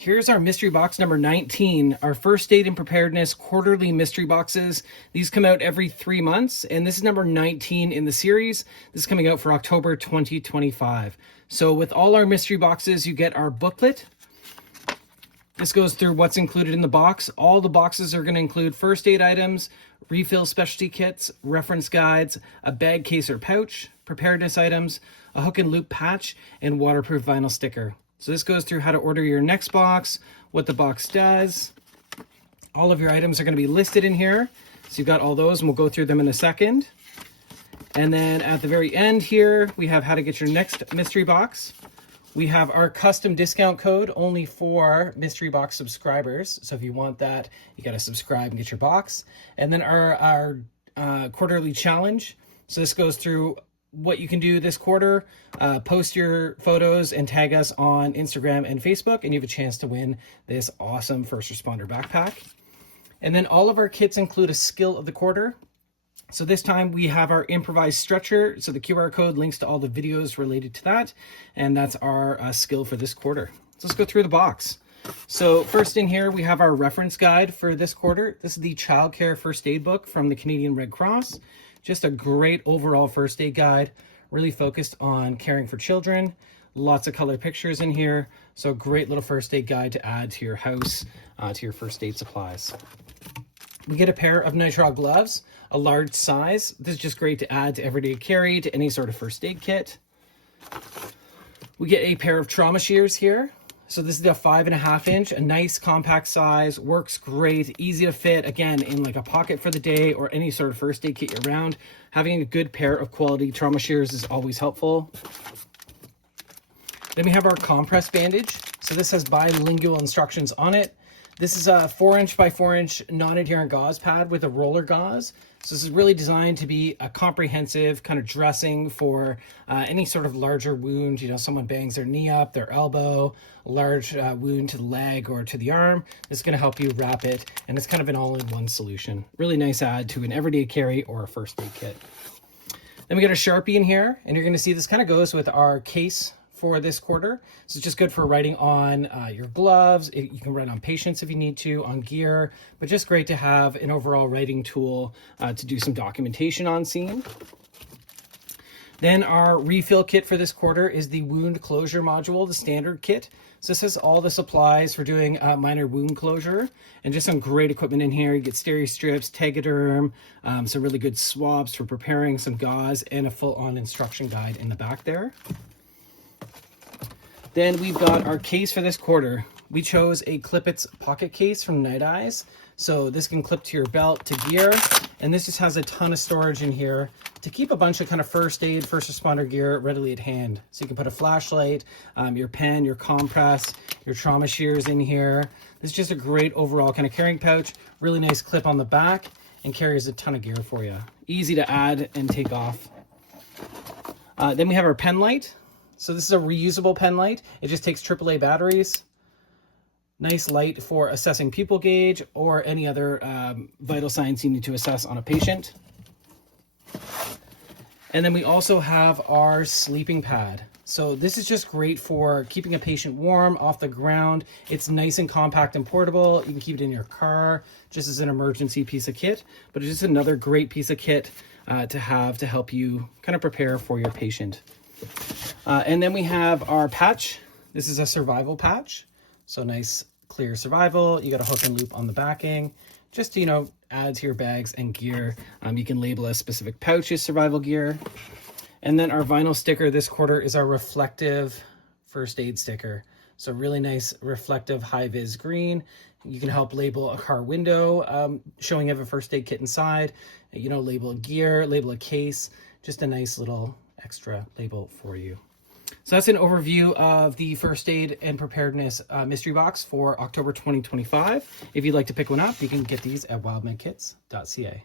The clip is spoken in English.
Here's our mystery box number 19, our first aid and preparedness quarterly mystery boxes. These come out every 3 months, and this is number 19 in the series. This is coming out for October 2025. So with all our mystery boxes, you get our booklet. This goes through what's included in the box. All the boxes are going to include first aid items, refill specialty kits, reference guides, a bag, case, or pouch, preparedness items, a hook and loop patch, and waterproof vinyl sticker. So this goes through how to order your next box, what the box does. All of your items are going to be listed in here. So you've got all those, and we'll go through them in a second. And then at the very end here, we have how to get your next mystery box. We have our custom discount code only for mystery box subscribers. So if you want that, you got to subscribe and get your box. And then our quarterly challenge. So this goes through what you can do this quarter. Post your photos and tag us on Instagram and Facebook, and you have a chance to win this awesome first responder backpack. And then all of our kits include a skill of the quarter. So this time we have our improvised stretcher. So the QR code links to all the videos related to that. And that's our skill for this quarter. So let's go through the box. So first in here, we have our reference guide for this quarter. This is the childcare first aid book from the Canadian Red Cross. Just a great overall first aid guide, really focused on caring for children. Lots of color pictures in here. So great little first aid guide to add to your house, to your first aid supplies. We get a pair of nitrile gloves, a large size. This is just great to add to everyday carry, to any sort of first aid kit. We get a pair of trauma shears here. So this is a 5.5 inch, a nice compact size, works great, easy to fit, again, in like a pocket for the day or any sort of first aid kit you're around. Having a good pair of quality trauma shears is always helpful. Then we have our compress bandage. So this has bilingual instructions on it. This is a 4-inch by 4-inch non-adherent gauze pad with a roller gauze. So this is really designed to be a comprehensive kind of dressing for any sort of larger wound. You know, someone bangs their knee up, their elbow, a large wound to the leg or to the arm. This is going to help you wrap it, and it's kind of an all-in-one solution. Really nice add to an everyday carry or a first aid kit. Then we got a Sharpie in here, and you're going to see this kind of goes with our case for this quarter. So it's just good for writing on your gloves. You can write on patients if you need to, on gear, but just great to have an overall writing tool to do some documentation on scene. Then our refill kit for this quarter is the wound closure module, the standard kit. So this has all the supplies for doing minor wound closure, and just some great equipment in here. You get Steri-Strips, Tegaderm, some really good swabs for preparing, some gauze, and a full-on instruction guide in the back there. Then we've got our case for this quarter. We chose a Clip-Its pocket case from Night Eyes. So this can clip to your belt, to gear, and this just has a ton of storage in here to keep a bunch of kind of first aid, first responder gear readily at hand. So you can put a flashlight, your pen, your compress, your trauma shears in here. This is just a great overall kind of carrying pouch, really nice clip on the back, and carries a ton of gear for you. Easy to add and take off. Then we have our pen light. So this is a reusable pen light. It just takes AAA batteries. Nice light for assessing pupil gauge or any other vital signs you need to assess on a patient. And then we also have our sleeping pad. So this is just great for keeping a patient warm off the ground. It's nice and compact and portable. You can keep it in your car just as an emergency piece of kit, but it's just another great piece of kit to have to help you kind of prepare for your patient. And then we have our patch. This is a survival patch. So nice, clear survival. You got a hook and loop on the backing. Just to, you know, add to your bags and gear. You can label a specific pouch as survival gear. And then our vinyl sticker this quarter is our reflective first aid sticker. So really nice, reflective, high-vis green. You can help label a car window, showing you have a first aid kit inside. You know, label a gear, label a case. Just a nice little extra label for you. So that's an overview of the first aid and preparedness mystery box for October 2025. If you'd like to pick one up, you can get these at wildmedkits.ca.